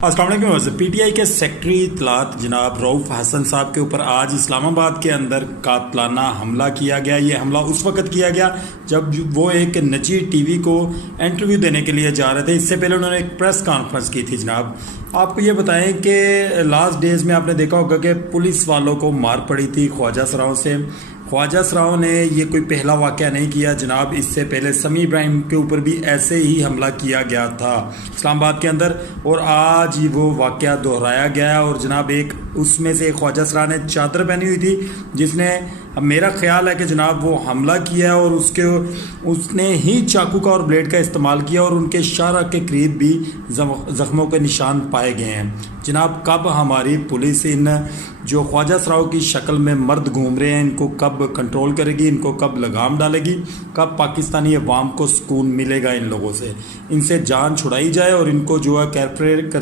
अस्सलाम वालेकुम। पीटीआई के सेक्रेटरी इत्तलात जनाब रऊफ हसन साहब के ऊपर आज इस्लामाबाद के अंदर कातलाना हमला किया गया। ये हमला उस वक्त किया गया जब वो एक निजी टीवी को इंटरव्यू देने के लिए जा रहे थे। इससे पहले उन्होंने एक प्रेस कॉन्फ्रेंस की थी। जनाब आपको ये बताएं कि लास्ट डेज़ में आपने देखा होगा कि पुलिस वालों को मार पड़ी थी ख्वाजा सराओं से। ख्वाजा सराओं ने ये कोई पहला वाक़या नहीं किया जनाब, इससे पहले समी इब्राहिम के ऊपर भी ऐसे ही हमला किया गया था इस्लामाबाद के अंदर, और आज वो वाक़या दोहराया गया। और जनाब एक उसमें से ख्वाजा सरा ने चादर पहनी हुई थी जिसने, अब मेरा ख्याल है कि जनाब वो हमला किया और उसने ही चाकू का और ब्लेड का इस्तेमाल किया और उनके शाहरा के करीब भी ज़ख्मों के निशान पाए गए हैं। जनाब कब हमारी पुलिस इन जो ख्वाजा सराओं की शक्ल में मर्द घूम रहे हैं इनको कब कंट्रोल करेगी, इनको कब लगाम डालेगी, कब पाकिस्तानी अवाम को सुकून मिलेगा इन लोगों से, इनसे जान छुड़ाई जाए और इनको जो है कैरपोरेट